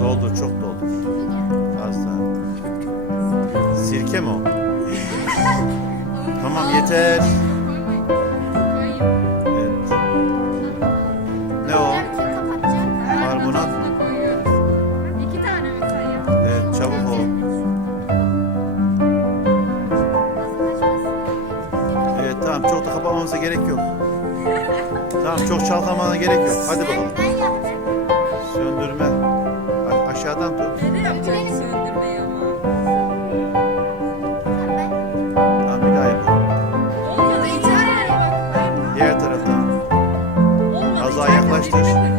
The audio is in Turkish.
Doldur çok doldur. Az daha. Sirke mi o? tamam yeter. Ne o? Karbonat mı? Evet çabuk ol. Evet tamam çok da kapamamıza gerek yok. Tamam çok çalkamana gerek yok. Hadi bakalım. Ben yapacağım. Söndürme. Hadi aşağıdan tut. Nereye yapacaksın söndürmeyi ama? Tamam, ben- yapalım. Olmadı. Diğer taraftan. Olmadı. Az yaklaştır.